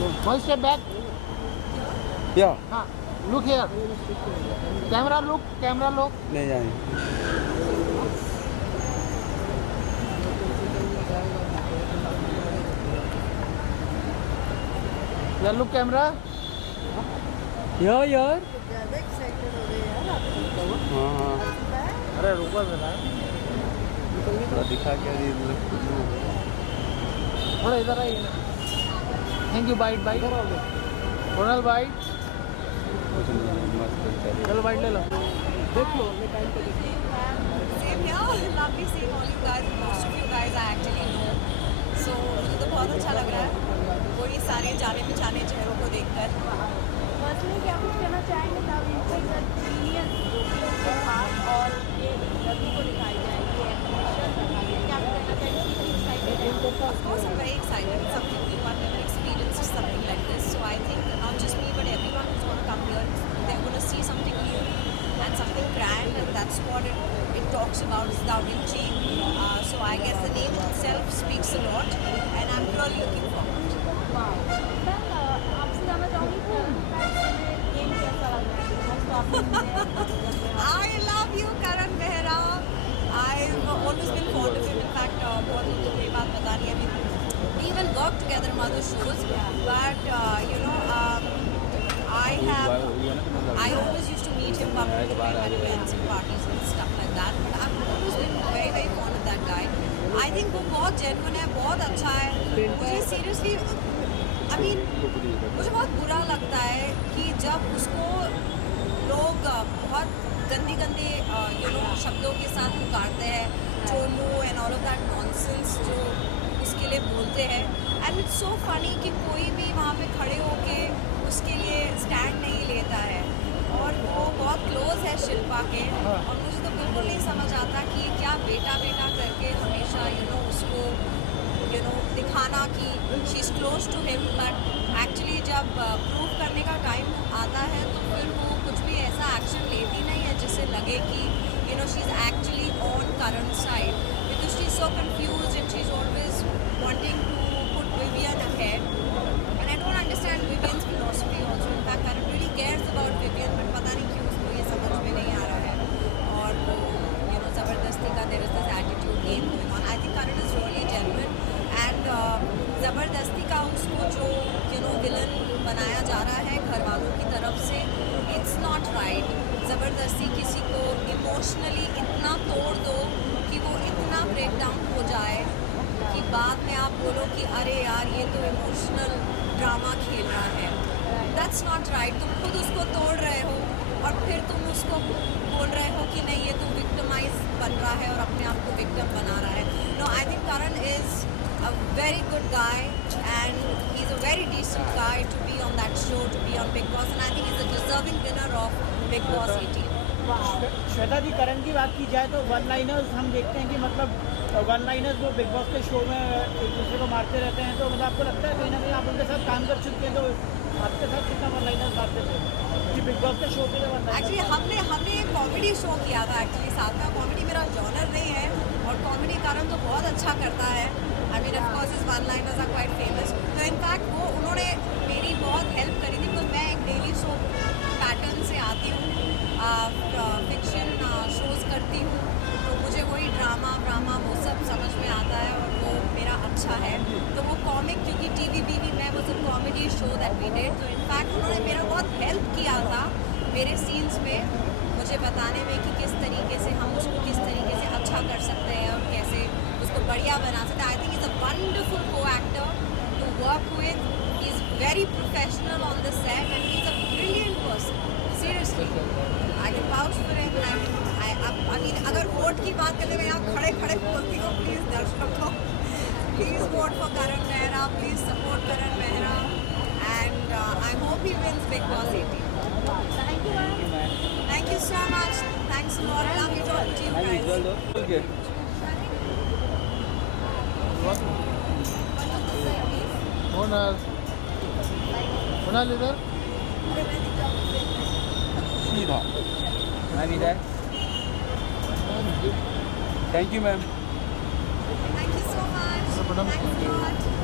One step back. Yeah. Look here. Camera look. Camera look. नहीं जाएंगे. Yeah, look camera. यार. ज़्यादा excited हो गए यार आप. हाँ. अरे रुको जरा. थोड़ा दिखा क्या दिए. थोड़ा इधर आइए ना. Thank you. Bite bite. रोनल बाइट. चलो बाइट ले लो. देख लो. Same here. Lovely seeing all you guys. Most of you guys I actually know. So मुझे तो बहुत अच्छा लग रहा है. वही सारे जाने पहचाने चेहरों को देखकर. फर्स्टली क्या कुछ कहना चाहेंगे तब इनके एक्सपीरियंस जो कि उनके पास और ये रवि को दिखाई जाएगी एनिमेशन क्या कुछ कहना चाहेंगे कितनी एक्साइटेड है. Of course, I'm very excited. It's something new. I've never experienced something like this. So I think not just me, but everyone who's going to come here, they're going to see something new and something grand, and that's what it talks about. It's Da Vinci. So I guess the name itself speaks a lot, and I'm really looking forward. Ma'am आपसे जानना चाहूँगी game कैसा लग रहा है. तो आपने I love you, Karan Mehra. I've always been fond of him. In fact, बहुत लोगों को ये बात पता नहीं है. We even worked together in other shows, but I always used to meet him publicly at events and parties and stuff like that. But I've always been very, very fond of that guy. I think वो बहुत genuine है, बहुत अच्छा है. मुझे seriously, I mean, मुझे बहुत बुरा लगता है कि जब उसको लोग बहुत गंदी गंदी शब्दों के साथ पुकारते हैं, चोलू and all of that nonsense जो उसके लिए बोलते हैं. एंड इट्स सो फनी कि कोई भी वहाँ पे खड़े होके उसके लिए स्टैंड नहीं लेता है. और वो बहुत क्लोज है शिल्पा के, और मुझे तो बिल्कुल नहीं समझ आता कि क्या बेटा बेटा करके हमेशा उसको दिखाना कि she is close to him, but actually जब प्रूव करने का टाइम आता है तो फिर वो कुछ भी ऐसा एक्शन लेती नहीं है जिससे लगे कि she is actually on current side, because she is so confuse and she is always wanting to put Vivian ahead. And I don't understand Vivian's philosophy also. In fact Karan really cares about Vivian, but पता नहीं क्यों उसको ये समझ में नहीं आ रहा है. और वो ज़बरदस्ती का there is this attitude game going on. I think Karan is really genuine, and ज़बरदस्ती का उसको जो विलन बनाया जा रहा है घर वालों की तरफ से, इट्स नॉट राइट. ज़बरदस्ती किसी को इमोशनली इतना तोड़ दो कि वो इतना ब्रेक डाउन हो जाए कि बाद में आप बोलो कि अरे यार ये तो इमोशनल ड्रामा खेल रहा है. That's not right. तुम खुद उसको तोड़ रहे हो और फिर तुम उसको बोल रहे हो कि नहीं ये तो विक्टिमाइज बन रहा है और अपने आप को विक्टिम बना रहा है. No, I think Karan is a very good guy and he's a very decent guy to be on that show, to be on Big Boss, and I think he's a deserving winner of Big Boss 18. Shweta जी, करण की बात की जाए तो one liners हम देखते हैं कि मतलब वन लाइनर्स वो बिग बॉस के शो में एक दूसरे को मारते रहते हैं, तो मतलब आपको लगता है कहीं ना कहीं आप उनके साथ काम कर चुके हैं, तो आपके साथ कितना वन लाइनर्स मारते थे कि बिग बॉस के शो के लिए? एक्चुअली हमने एक कॉमेडी शो किया था एक्चुअली साथ में. कॉमेडी मेरा जॉनर नहीं है और कॉमेडी करण तो बहुत अच्छा करता है. I mean of course his one liners are quite famous. तो इनफैक्ट वो उन्होंने मेरी बहुत हेल्प करी थी, बिकॉज मैं एक डेली शो पैटर्न से आती हूँ, फिक्शन शोज़ करती हूँ, तो मुझे वही ड्रामा वो सब समझ में आता है और वो मेरा अच्छा है. तो वो कॉमिक क्योंकि टीवी में वो सब comedy show that we did, तो इनफैक्ट उन्होंने मेरा बहुत हेल्प किया था मेरे सीन्स में, मुझे बताने में कि किस तरीके से हम उसको किस तरीके से अच्छा कर सकते हैं और कैसे उसको बढ़िया बना सकते हैं. I think is a wonderful co actor to work with. He is very professional on the set and he is a brilliant person. Seriously I can vouch for him. I mean अगर vote की बात करें, मैं यहाँ खड़े बोलती हूँ, please दर्शकों, please vote for Karan Mehra, please support Karan Mehra, and I hope he wins big boss 18. Thank you ma'am. Thank you so much. Thanks a lot. Love you talking to you guys. Okay. होनल इधर. सीधा. Ma'am इधर. Thank you ma'am. Thank you so much. Thanks a lot.